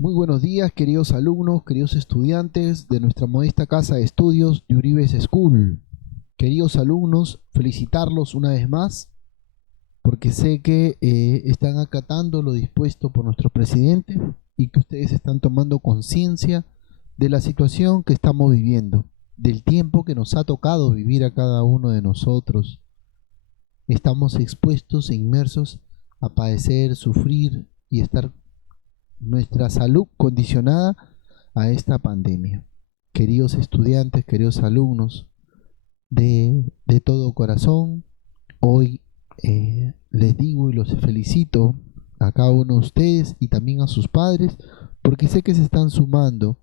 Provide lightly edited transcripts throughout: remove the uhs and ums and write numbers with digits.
Muy buenos días, queridos alumnos, queridos estudiantes de nuestra modesta casa de estudios de Uribes School. Queridos alumnos, felicitarlos una vez más porque sé que están acatando lo dispuesto por nuestro presidente y que ustedes están tomando conciencia de la situación que estamos viviendo, del tiempo que nos ha tocado vivir a cada uno de nosotros. Estamos expuestos e inmersos a padecer, sufrir y estar nuestra salud condicionada a esta pandemia. Queridos estudiantes, queridos alumnos, de todo corazón, hoy les digo y los felicito a cada uno de ustedes y también a sus padres, porque sé que se están sumando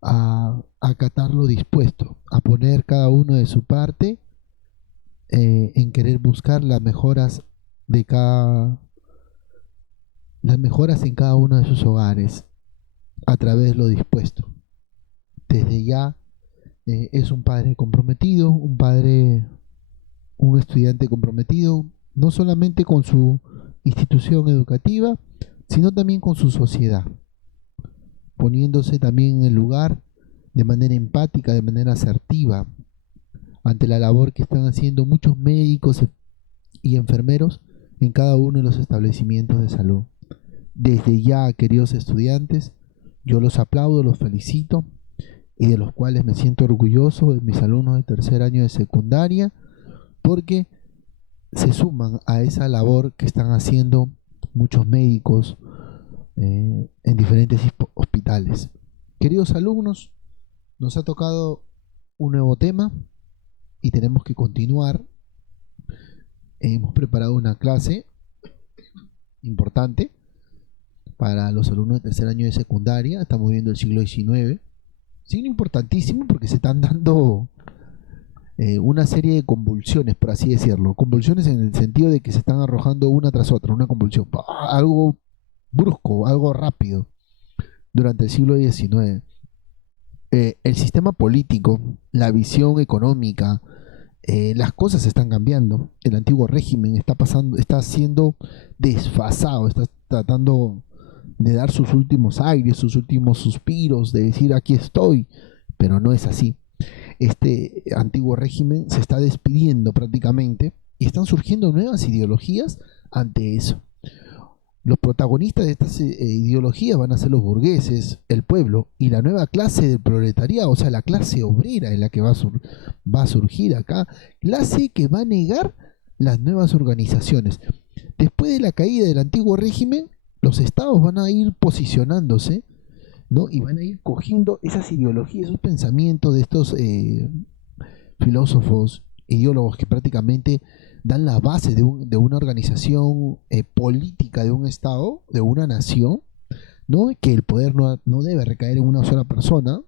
a acatar lo dispuesto, a poner cada uno de su parte en querer buscar las mejoras en cada uno de sus hogares a través de lo dispuesto. Desde ya es un padre comprometido, un estudiante comprometido, no solamente con su institución educativa, sino también con su sociedad, poniéndose también en el lugar de manera empática, de manera asertiva, ante la labor que están haciendo muchos médicos y enfermeros en cada uno de los establecimientos de salud. Desde ya, queridos estudiantes, yo los aplaudo, los felicito y de los cuales me siento orgulloso de mis alumnos de tercer año de secundaria, porque se suman a esa labor que están haciendo muchos médicos en diferentes hospitales. Queridos alumnos, nos ha tocado un nuevo tema y tenemos que continuar. Hemos preparado una clase importante para los alumnos de tercer año de secundaria. Estamos viendo el siglo XIX, siglo importantísimo porque se están dando una serie de convulsiones, por así decirlo. Convulsiones en el sentido de que se están arrojando una tras otra, una convulsión, algo brusco, algo rápido durante el siglo XIX. El sistema político, la visión económica, las cosas están cambiando. El antiguo régimen está siendo desfasado, está tratando de dar sus últimos aires, sus últimos suspiros, de decir aquí estoy, pero no es así. Este antiguo régimen se está despidiendo prácticamente y están surgiendo nuevas ideologías ante eso. Los protagonistas de estas ideologías van a ser los burgueses, el pueblo y la nueva clase del proletariado, o sea, la clase obrera en la que va a surgir acá, clase que va a negar las nuevas organizaciones. Después de la caída del antiguo régimen, los estados van a ir posicionándose, ¿no? Y van a ir cogiendo esas ideologías, esos pensamientos de estos filósofos, ideólogos que prácticamente dan la base de una organización política de un estado, de una nación, ¿no? Que el poder no debe recaer en una sola persona.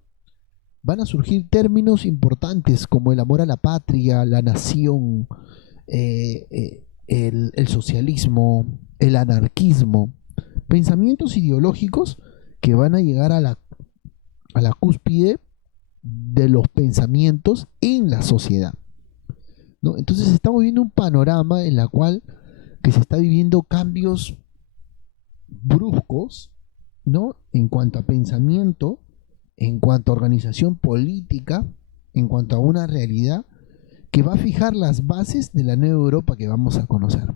Van a surgir términos importantes como el amor a la patria, la nación, el socialismo, el anarquismo, pensamientos ideológicos que van a llegar a la cúspide de los pensamientos en la sociedad, ¿no? Entonces estamos viendo un panorama en la cual que se está viviendo cambios bruscos, ¿no? En cuanto a pensamiento, en cuanto a organización política, en cuanto a una realidad que va a fijar las bases de la nueva Europa que vamos a conocer.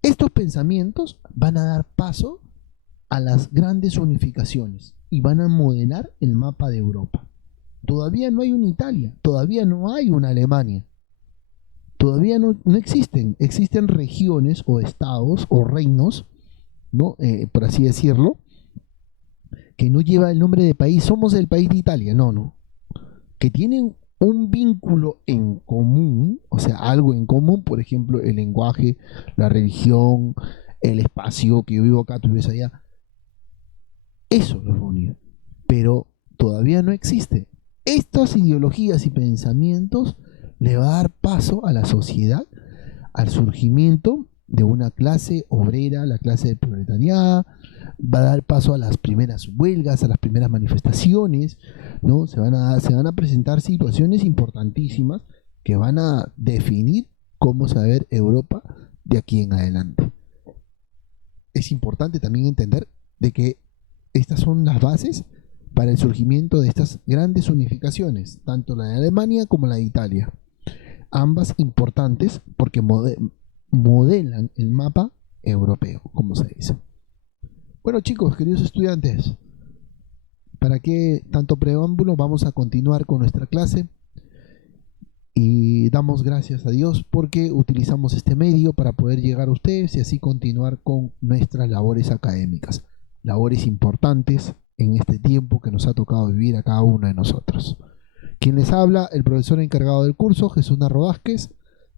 Estos pensamientos van a dar paso a las grandes unificaciones y van a modelar el mapa de Europa. Todavía no hay una Italia, todavía no hay una Alemania, todavía no existen regiones o estados o reinos, ¿no? Por así decirlo, que no lleva el nombre de país, somos el país de Italia, no, que tienen un vínculo en común, o sea, algo en común, por ejemplo, el lenguaje, la religión, el espacio, que yo vivo acá, tú vives allá, eso los une, pero todavía no existe. Estas ideologías y pensamientos le va a dar paso a la sociedad, al surgimiento de una clase obrera, la clase del proletariado, va a dar paso a las primeras huelgas, a las primeras manifestaciones, ¿no? Se van a presentar situaciones importantísimas que van a definir cómo se va a ver Europa de aquí en adelante. Es importante también entender de que Estas son las bases para el surgimiento de estas grandes unificaciones, tanto la de Alemania como la de Italia. Ambas importantes porque modelan el mapa europeo, como se dice. Bueno, chicos, queridos estudiantes, ¿para qué tanto preámbulo? Vamos a continuar con nuestra clase y damos gracias a Dios porque utilizamos este medio para poder llegar a ustedes y así continuar con nuestras labores académicas, labores importantes en este tiempo que nos ha tocado vivir a cada uno de nosotros. Quien les habla, el profesor encargado del curso, Jesús Narro Vázquez,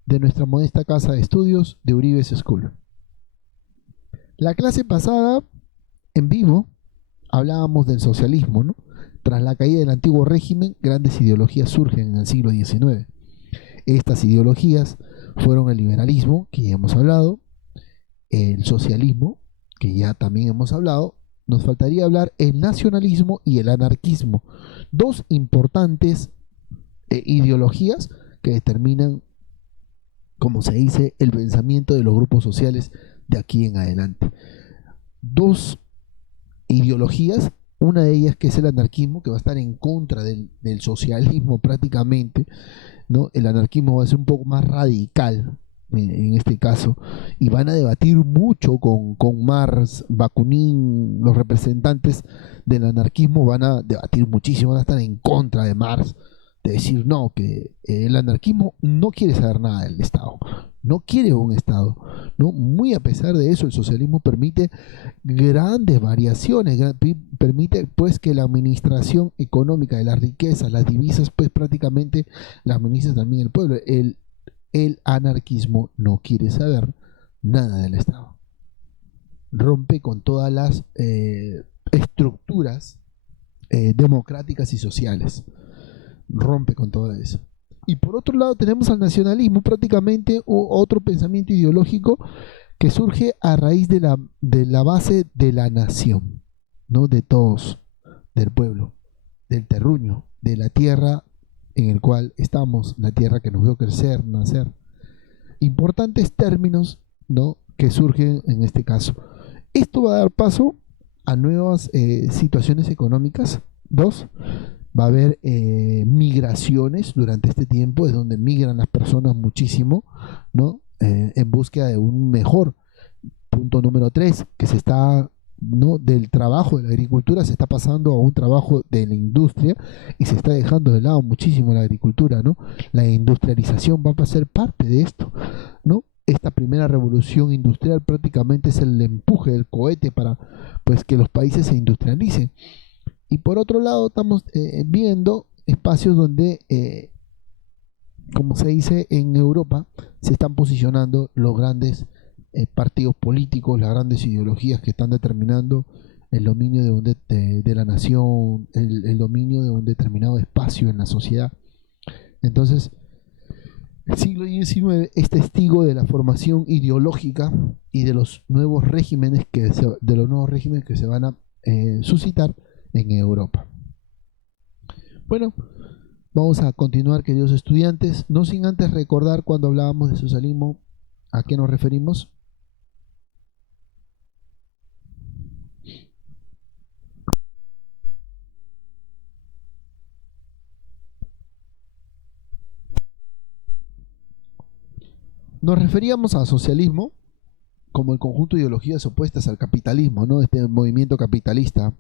de nuestra modesta casa de estudios de Uribes School. La clase pasada, en vivo, hablábamos del socialismo, ¿no? Tras la caída del antiguo régimen, grandes ideologías surgen en el siglo XIX. Estas ideologías fueron el liberalismo, que ya hemos hablado, el socialismo, que ya también hemos hablado. Nos faltaría hablar el nacionalismo y el anarquismo, dos importantes ideologías que determinan, como se dice, el pensamiento de los grupos sociales de aquí en adelante. Dos ideologías, una de ellas que es el anarquismo, que va a estar en contra del socialismo prácticamente, ¿no? El anarquismo va a ser un poco más radical en este caso, y van a debatir mucho con Marx, Bakunin, los representantes del anarquismo van a debatir muchísimo, van a estar en contra de Marx, de decir no, que el anarquismo no quiere saber nada del Estado, no quiere un Estado, ¿no? Muy a pesar de eso, el socialismo permite grandes variaciones, permite pues que la administración económica de las riquezas, las divisas, pues prácticamente las administra también el pueblo. El anarquismo no quiere saber nada del Estado. Rompe con todas las estructuras democráticas y sociales. Rompe con todo eso. Y por otro lado tenemos al nacionalismo, prácticamente otro pensamiento ideológico que surge a raíz de la base de la nación, ¿no? De todos, del pueblo, del terruño, de la tierra en el cual estamos, la tierra que nos vio crecer, nacer. Importantes términos, ¿no?, que surgen en este caso. Esto va a dar paso a nuevas situaciones económicas. Dos, va a haber migraciones durante este tiempo, es donde migran las personas muchísimo, ¿no? En búsqueda de un mejor. Punto número 3, que se está, ¿no?, del trabajo de la agricultura se está pasando a un trabajo de la industria y se está dejando de lado muchísimo la agricultura, ¿no? La industrialización va a ser parte de esto, ¿no? Esta primera revolución industrial prácticamente es el empuje del cohete para pues que los países se industrialicen. Y por otro lado estamos viendo espacios donde como se dice en Europa, se están posicionando los grandes partidos políticos, las grandes ideologías que están determinando el dominio de la nación, el dominio de un determinado espacio en la sociedad. Entonces, el siglo XIX es testigo de la formación ideológica y de los nuevos regímenes que se van a suscitar en Europa. Bueno, vamos a continuar, queridos estudiantes, no sin antes recordar cuando hablábamos de socialismo, ¿a qué nos referimos? Nos referíamos a socialismo como el conjunto de ideologías opuestas al capitalismo, ¿no? Este movimiento capitalista,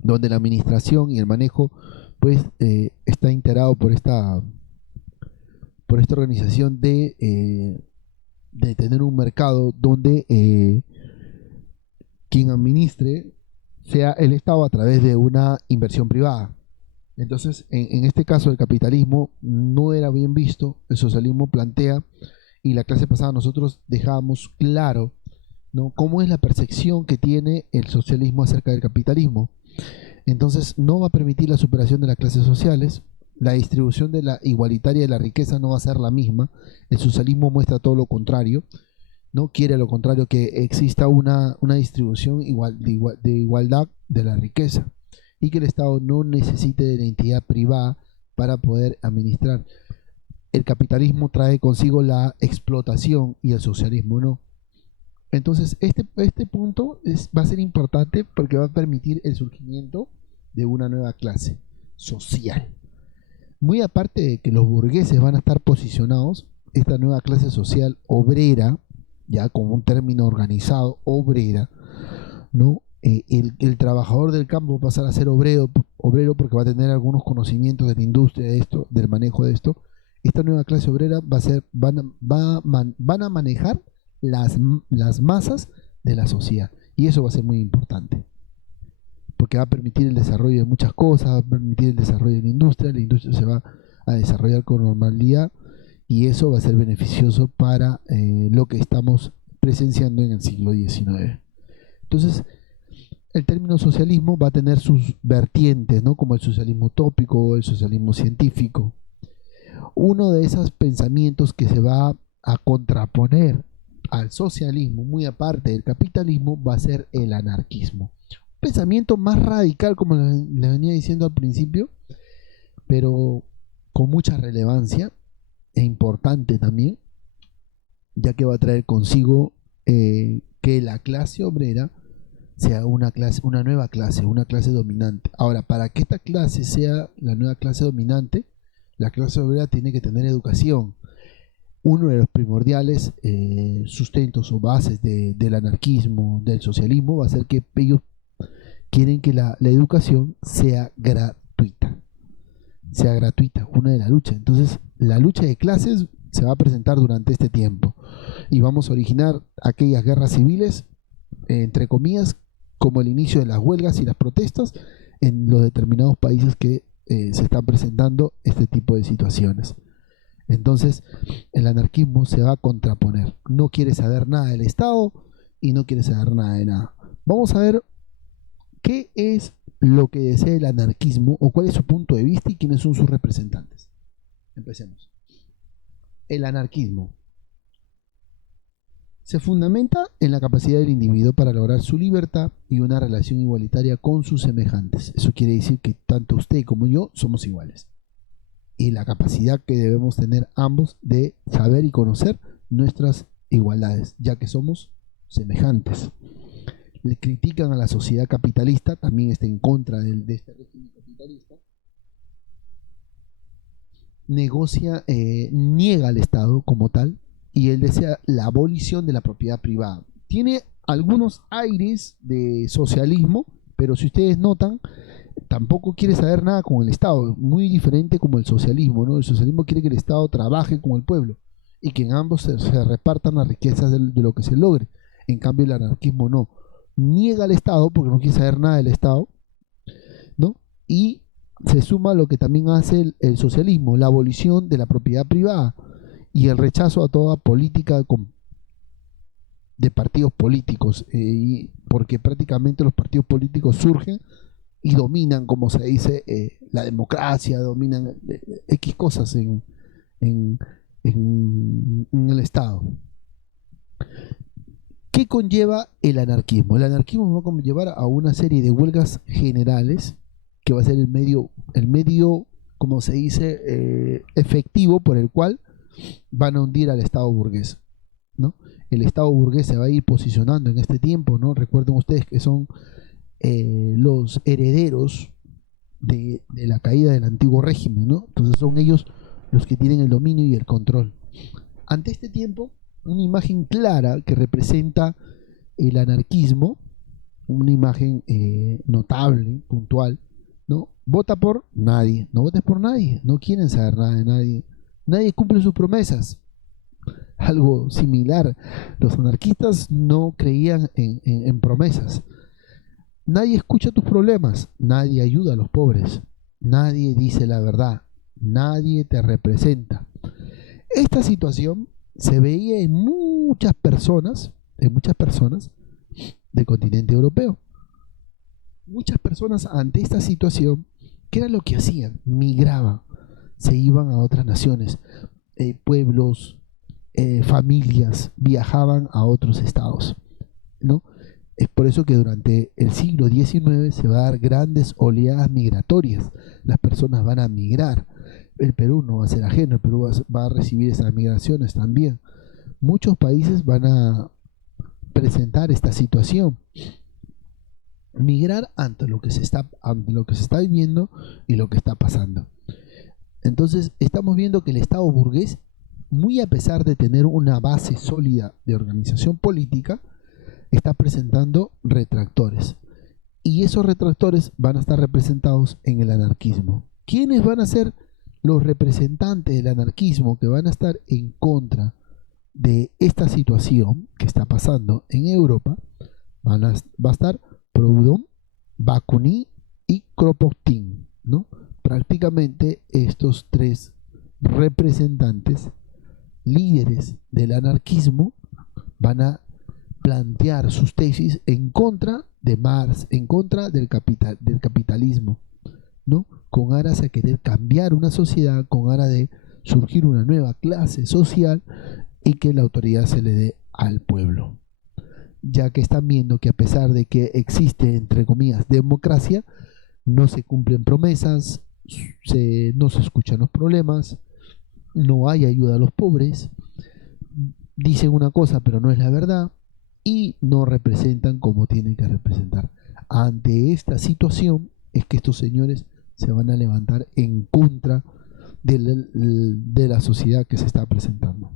donde la administración y el manejo pues está integrado por esta organización de tener un mercado donde quien administre sea el Estado a través de una inversión privada. Entonces, en este caso el capitalismo no era bien visto, el socialismo plantea, y la clase pasada nosotros dejábamos claro, ¿no?, cómo es la percepción que tiene el socialismo acerca del capitalismo. Entonces no va a permitir la superación de las clases sociales, la distribución de la igualitaria de la riqueza no va a ser la misma, el socialismo muestra todo lo contrario, no quiere lo contrario, que exista una distribución de igualdad de la riqueza y que el Estado no necesite de la entidad privada para poder administrar. El capitalismo trae consigo la explotación y el socialismo no. Entonces, este punto va a ser importante porque va a permitir el surgimiento de una nueva clase social. Muy aparte de que los burgueses van a estar posicionados, esta nueva clase social obrera, ya como un término organizado, obrera, ¿no? El trabajador del campo va a pasar a ser obrero porque va a tener algunos conocimientos de la industria, de esto, del manejo de esto. Esta nueva clase obrera van a manejar las masas de la sociedad. Y eso va a ser muy importante. Porque va a permitir el desarrollo de muchas cosas, va a permitir el desarrollo de la industria se va a desarrollar con normalidad y eso va a ser beneficioso para lo que estamos presenciando en el siglo XIX. Entonces, el término socialismo va a tener sus vertientes, ¿no? Como el socialismo utópico o el socialismo científico. Uno de esos pensamientos que se va a contraponer al socialismo, muy aparte del capitalismo, va a ser el anarquismo. Un pensamiento más radical, como les venía diciendo al principio, pero con mucha relevancia e importante también, ya que va a traer consigo que la clase obrera sea una nueva clase, una clase dominante. Ahora, para que esta clase sea la nueva clase dominante, la clase obrera tiene que tener educación. Uno de los primordiales sustentos o bases del anarquismo, del socialismo, va a ser que ellos quieren que la educación sea gratuita. Sea gratuita, una de la lucha. Entonces, la lucha de clases se va a presentar durante este tiempo y vamos a originar aquellas guerras civiles, entre comillas, como el inicio de las huelgas y las protestas en los determinados países que se están presentando este tipo de situaciones. Entonces, el anarquismo se va a contraponer. No quiere saber nada del Estado y no quiere saber nada de nada. Vamos a ver qué es lo que desea el anarquismo o cuál es su punto de vista y quiénes son sus representantes. Empecemos. El anarquismo se fundamenta en la capacidad del individuo para lograr su libertad y una relación igualitaria con sus semejantes. Eso quiere decir que tanto usted como yo somos iguales. Y la capacidad que debemos tener ambos de saber y conocer nuestras igualdades, ya que somos semejantes. Le critican a la sociedad capitalista, también está en contra de este régimen capitalista. Niega al Estado como tal, y él desea la abolición de la propiedad privada. Tiene algunos aires de socialismo, pero si ustedes notan, tampoco quiere saber nada con el Estado, muy diferente como el socialismo, ¿no? El socialismo quiere que el Estado trabaje con el pueblo y que en ambos se repartan las riquezas de lo que se logre. En cambio, el anarquismo no. Niega al Estado porque no quiere saber nada del Estado, ¿no? Y se suma a lo que también hace el socialismo, la abolición de la propiedad privada y el rechazo a toda política de partidos políticos, porque prácticamente los partidos políticos surgen y dominan, como se dice, la democracia, dominan X cosas en el Estado. ¿Qué conlleva el anarquismo? El anarquismo va a conllevar a una serie de huelgas generales, que va a ser el medio como se dice, efectivo por el cual van a hundir al Estado burgués, ¿no? El Estado burgués se va a ir posicionando en este tiempo, ¿no? Recuerden ustedes que son los herederos de la caída del antiguo régimen, ¿no? Entonces son ellos los que tienen el dominio y el control. Ante este tiempo, una imagen clara que representa el anarquismo, una imagen notable, puntual, ¿no? Vota por nadie, no votes por nadie, no quieren saber nada de nadie, nadie cumple sus promesas. Algo similar, los anarquistas no creían en promesas. Nadie escucha tus problemas, nadie ayuda a los pobres, nadie dice la verdad, nadie te representa. Esta situación se veía en muchas personas del continente europeo. Muchas personas ante esta situación, ¿qué era lo que hacían? Migraban, se iban a otras naciones, pueblos, familias, viajaban a otros estados, ¿no? Es por eso que durante el siglo XIX se va a dar grandes oleadas migratorias. Las personas van a migrar. El Perú no va a ser ajeno, el Perú va a recibir esas migraciones también. Muchos países van a presentar esta situación. Migrar ante lo que se está viviendo y lo que está pasando. Entonces estamos viendo que el Estado burgués, muy a pesar de tener una base sólida de organización política, está presentando retractores. Y esos retractores van a estar representados en el anarquismo. ¿Quiénes van a ser los representantes del anarquismo que van a estar en contra de esta situación que está pasando en Europa? Va a estar Proudhon, Bakunin y Kropotkin, ¿no? Prácticamente estos tres representantes, líderes del anarquismo, van a plantear sus tesis en contra de Marx, en contra del capitalismo, ¿no? Con aras a querer cambiar una sociedad, con aras de surgir una nueva clase social y que la autoridad se le dé al pueblo, ya que están viendo que a pesar de que existe, entre comillas, democracia, no se cumplen promesas, no se escuchan los problemas, no hay ayuda a los pobres, dicen una cosa pero no es la verdad y no representan como tienen que representar. Ante esta situación es que estos señores se van a levantar en contra de la sociedad que se está presentando.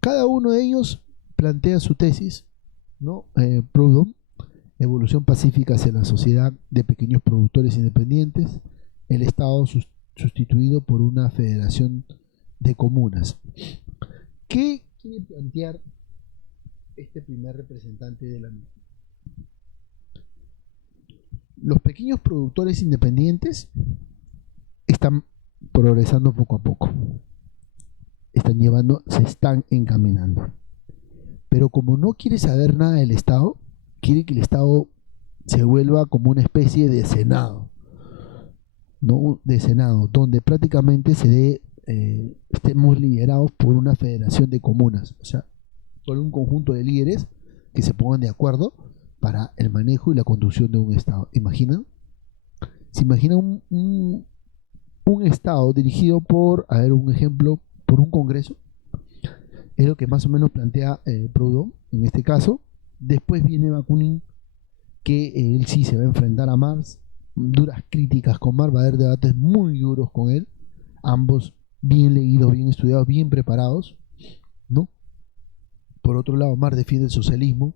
Cada uno de ellos plantea su tesis, ¿no? Proudhon, evolución pacífica hacia la sociedad de pequeños productores independientes, el Estado sustituido por una federación de comunas. ¿Qué quiere plantear este primer representante de la misma? Los pequeños productores independientes están progresando poco a poco, se están encaminando, pero como no quiere saber nada del Estado, quiere que el Estado se vuelva como una especie de Senado, ¿no? De Senado, donde prácticamente estemos liderados por una federación de comunas, o sea, por un conjunto de líderes que se pongan de acuerdo para el manejo y la conducción de un Estado. ¿Imaginan? ¿Se imagina un Estado dirigido por, a ver, un ejemplo, por un Congreso? Es lo que más o menos plantea Proudhon en este caso. Después viene Bakunin, que él sí se va a enfrentar a Marx, duras críticas con Marx, va a haber debates muy duros con él, ambos bien leídos, bien estudiados, bien preparados, ¿no? Por otro lado, Marx defiende el socialismo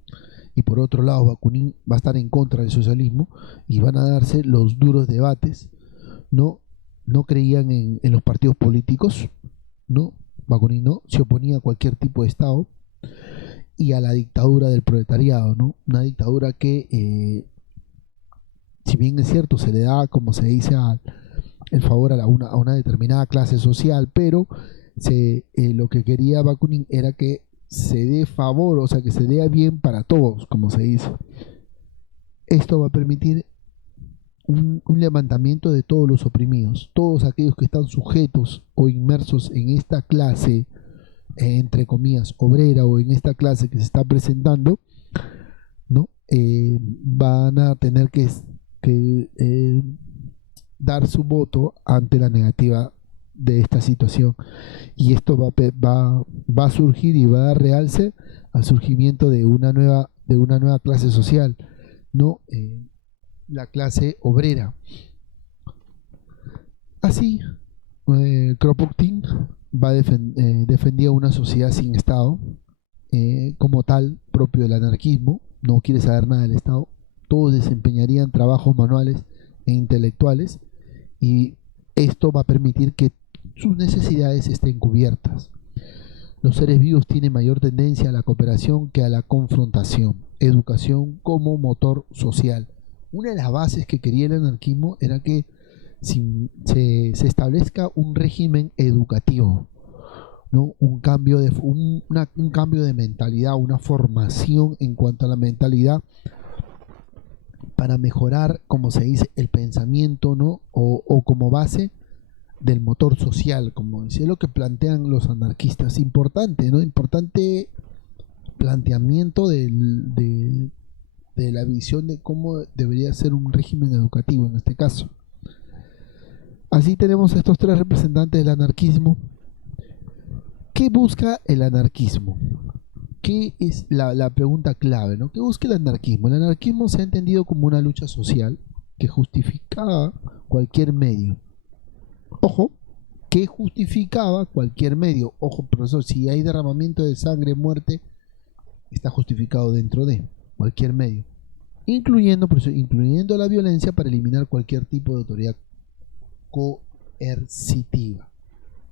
y por otro lado Bakunin va a estar en contra del socialismo y van a darse los duros debates, ¿no? No creían en los partidos políticos, ¿no? Bakunin no, se oponía a cualquier tipo de Estado y a la dictadura del proletariado, ¿no? Una dictadura que, si bien es cierto, se le da, como se dice, el favor a una determinada clase social, pero lo que quería Bakunin era que se dé favor, o sea, que se dé bien para todos, como se dice. Esto va a permitir un levantamiento de todos los oprimidos, todos aquellos que están sujetos o inmersos en esta clase, entre comillas, obrera, o en esta clase que se está presentando, ¿no? Van a tener que dar su voto ante la negativa de esta situación, y esto va a surgir y va a dar realce al surgimiento de una nueva clase social, ¿no? La clase obrera. Así, Kropotkin defendía una sociedad sin Estado, como tal, propio del anarquismo. No quiere saber nada del Estado, todos desempeñarían trabajos manuales e intelectuales, y esto va a permitir que sus necesidades estén cubiertas. Los seres vivos tienen mayor tendencia a la cooperación que a la confrontación. Educación como motor social. Una de las bases que quería el anarquismo era que se establezca un régimen educativo, ¿no? Un cambio de mentalidad, una formación en cuanto a la mentalidad para mejorar, como se dice, el pensamiento, ¿no? O como base del motor social, como decía, lo que plantean los anarquistas. Importante, ¿no? Importante planteamiento de la visión de cómo debería ser un régimen educativo en este caso. Así tenemos a estos tres representantes del anarquismo. ¿Qué busca el anarquismo? ¿qué es la pregunta clave, ¿no? ¿Qué busca el anarquismo? El anarquismo se ha entendido como una lucha social que justificaba cualquier medio. Ojo, que justificaba cualquier medio. Ojo, profesor, si hay derramamiento de sangre, muerte, está justificado dentro de cualquier medio. Incluyendo, profesor, incluyendo la violencia para eliminar cualquier tipo de autoridad coercitiva,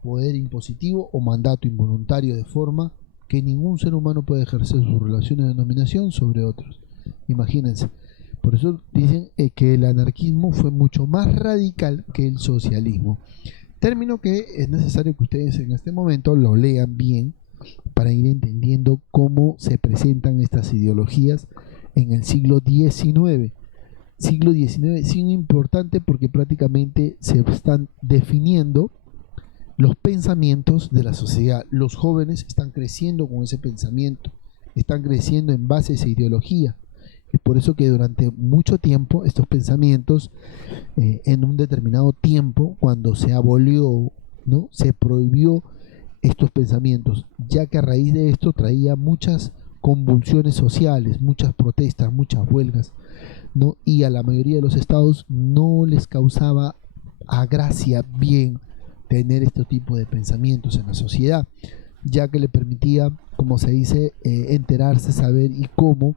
poder impositivo o mandato involuntario de forma que ningún ser humano puede ejercer sus relaciones de dominación sobre otros. Imagínense. Por eso dicen que el anarquismo fue mucho más radical que el socialismo. Término que es necesario que ustedes en este momento lo lean bien para ir entendiendo cómo se presentan estas ideologías en el siglo XIX. Siglo XIX es importante porque prácticamente se están definiendo los pensamientos de la sociedad. Los jóvenes están creciendo con ese pensamiento, están creciendo en base a esa ideología. Es por eso que durante mucho tiempo estos pensamientos, en un determinado tiempo, cuando se abolió, ¿no?, se prohibió estos pensamientos, ya que a raíz de esto traía muchas convulsiones sociales, muchas protestas, muchas huelgas, ¿no? Y a la mayoría de los estados no les causaba a gracia bien tener este tipo de pensamientos en la sociedad, ya que le permitía, como se dice, enterarse, saber y cómo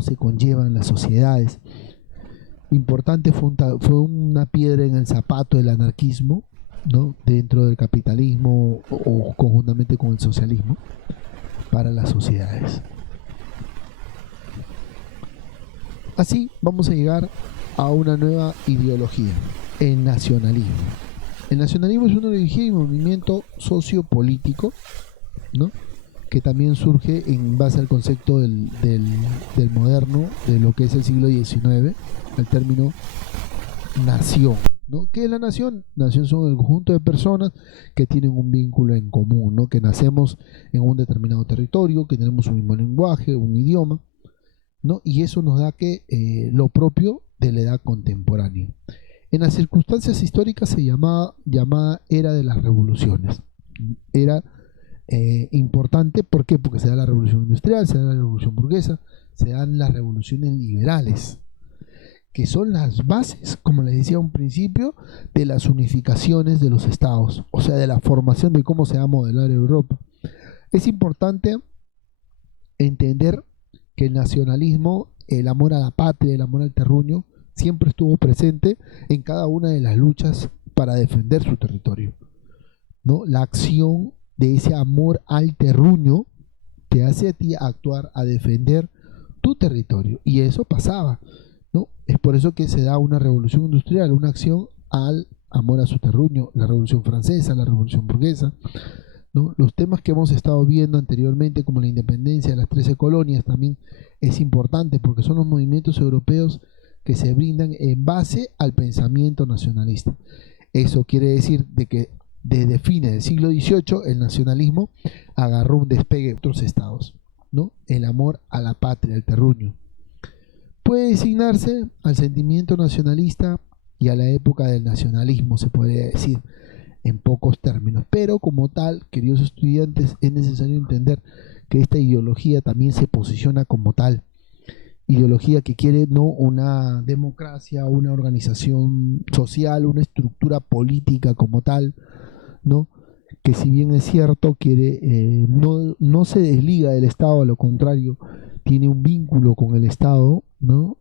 se conllevan las sociedades. Importante fue una piedra en el zapato del anarquismo, ¿no?, dentro del capitalismo o conjuntamente con el socialismo para las sociedades. Así vamos a llegar a una nueva ideología, el nacionalismo. El nacionalismo es una ideología y movimiento sociopolítico, ¿no?, que también surge en base al concepto del moderno, de lo que es el siglo XIX, el término nación, ¿no? ¿Qué es la nación? Nación son el conjunto de personas que tienen un vínculo en común, ¿no?, que nacemos en un determinado territorio, que tenemos un mismo lenguaje, un idioma, ¿no? Y eso nos da que lo propio de la edad contemporánea. En las circunstancias históricas se llamada era de las revoluciones. Era importante, ¿por qué? Porque se da la revolución industrial, se da la revolución burguesa, se dan las revoluciones liberales, que son las bases, como les decía a un principio, de las unificaciones de los estados, o sea, de la formación de cómo se va a modelar Europa. Es importante entender que el nacionalismo, el amor a la patria, el amor al terruño, siempre estuvo presente en cada una de las luchas para defender su territorio, ¿no? La acción de ese amor al terruño te hace a ti actuar, a defender tu territorio, y eso pasaba, ¿no? Es por eso que se da una revolución industrial, una acción al amor a su terruño, la revolución francesa, la revolución burguesa, ¿no? Los temas que hemos estado viendo anteriormente, como la independencia de las 13 colonias, también es importante porque son los movimientos europeos que se brindan en base al pensamiento nacionalista. Eso quiere decir de que desde fines del siglo XVIII el nacionalismo agarró un despegue de otros estados, ¿no? El amor a la patria, al terruño. Puede designarse al sentimiento nacionalista y a la época del nacionalismo, se podría decir en pocos términos, pero como tal, queridos estudiantes, es necesario entender que esta ideología también se posiciona como tal, ideología que quiere no una democracia, una organización social, una estructura política como tal, ¿no?, que si bien es cierto quiere no se desliga del Estado, a lo contrario, tiene un vínculo con el Estado, ¿no?,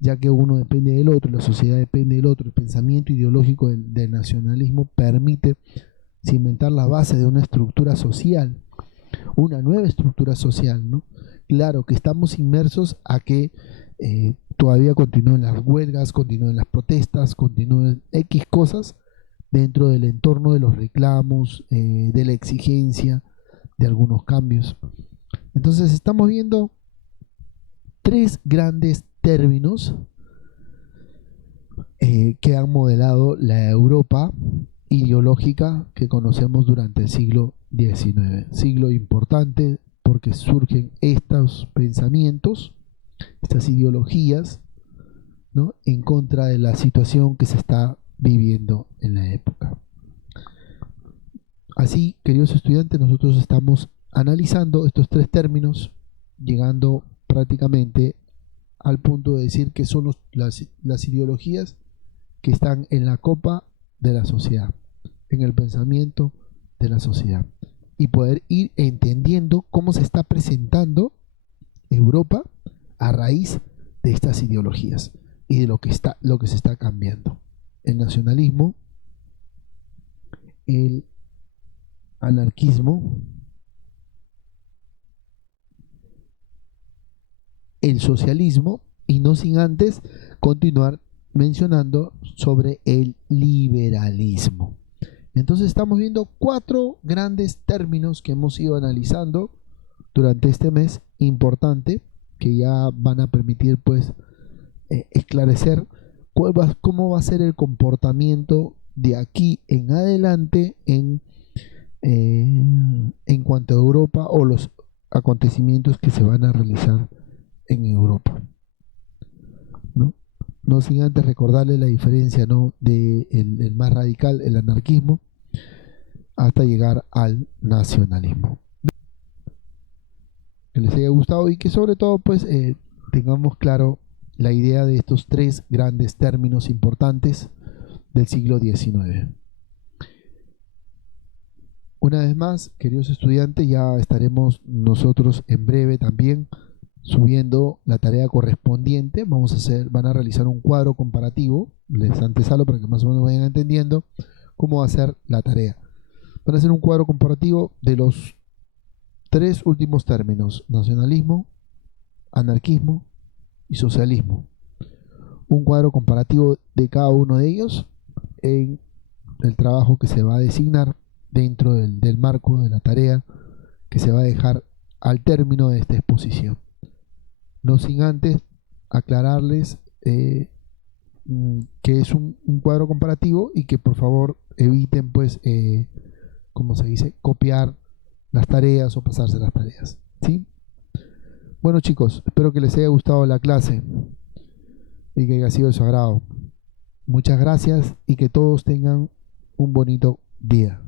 ya que uno depende del otro, la sociedad depende del otro. El pensamiento ideológico del nacionalismo permite cimentar la base de una estructura social, una nueva estructura social, ¿no? Claro que estamos inmersos a que todavía continúen las huelgas, continúen las protestas, continúen X cosas dentro del entorno de los reclamos, de la exigencia de algunos cambios. Entonces estamos viendo tres grandes términos que han modelado la Europa ideológica que conocemos durante el siglo XIX. Siglo importante porque surgen estos pensamientos, estas ideologías, ¿no?, en contra de la situación que se está viviendo en la época. Así, queridos estudiantes, nosotros estamos analizando estos tres términos, llegando prácticamente al punto de decir que son las ideologías que están en la copa de la sociedad, en el pensamiento de la sociedad, y poder ir entendiendo cómo se está presentando Europa a raíz de estas ideologías y de lo que se está cambiando. El nacionalismo, el anarquismo, el socialismo, y no sin antes continuar mencionando sobre el liberalismo. Entonces estamos viendo 4 grandes términos que hemos ido analizando durante este mes importante, que ya van a permitir pues esclarecer cómo va a ser el comportamiento de aquí en adelante en cuanto a Europa o los acontecimientos que se van a realizar en Europa, ¿no? No sin antes recordarle la diferencia, ¿no?, de el más radical, el anarquismo, hasta llegar al nacionalismo. Que les haya gustado y que sobre todo pues tengamos claro la idea de estos 3 grandes términos importantes del siglo XIX. Una vez más, queridos estudiantes, ya estaremos nosotros en breve también subiendo la tarea correspondiente. Van a realizar un cuadro comparativo, les antesalo para que más o menos vayan entendiendo cómo va a ser la tarea. Van a hacer un cuadro comparativo de los 3 últimos términos: nacionalismo, anarquismo y socialismo. Un cuadro comparativo de cada uno de ellos en el trabajo que se va a designar dentro del marco de la tarea que se va a dejar al término de esta exposición. No sin antes aclararles que es un cuadro comparativo y que por favor eviten pues, como se dice, copiar las tareas o pasarse las tareas, ¿sí? Bueno chicos, espero que les haya gustado la clase y que haya sido de su agrado. Muchas gracias y que todos tengan un bonito día.